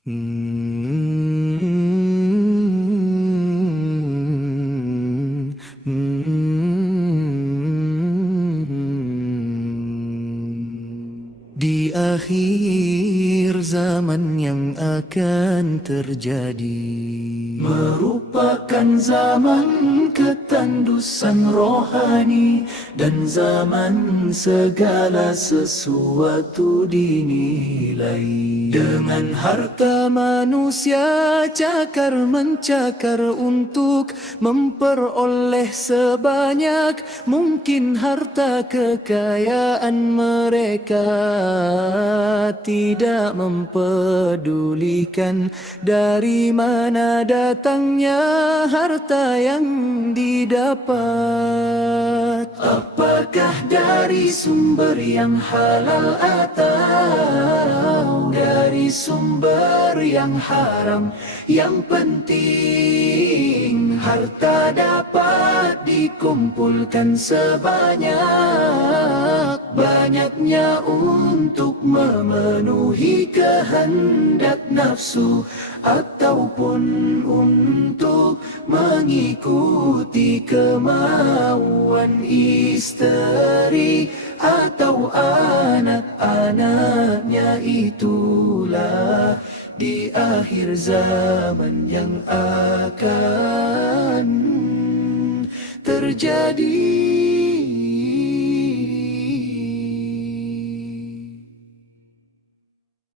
Hmm, Di akhir zaman yang akan terjadi merupakan zaman ketandusan rohani dan zaman segala sesuatu dinilai. Dengan harta manusia cakar mencakar untuk memperoleh sebanyak mungkin harta kekayaan mereka, tidak mempedulikan dari mana datangnya harta yang didapat. Apakah dari sumber yang halal atau dari sumber yang haram? Yang penting harta dapat dikumpulkan sebanyak-banyaknya untuk memenuhi kehendak nafsu ataupun untuk mengikuti kemauan istri atau anak-anaknya. Itulah di akhir zaman yang akan terjadi.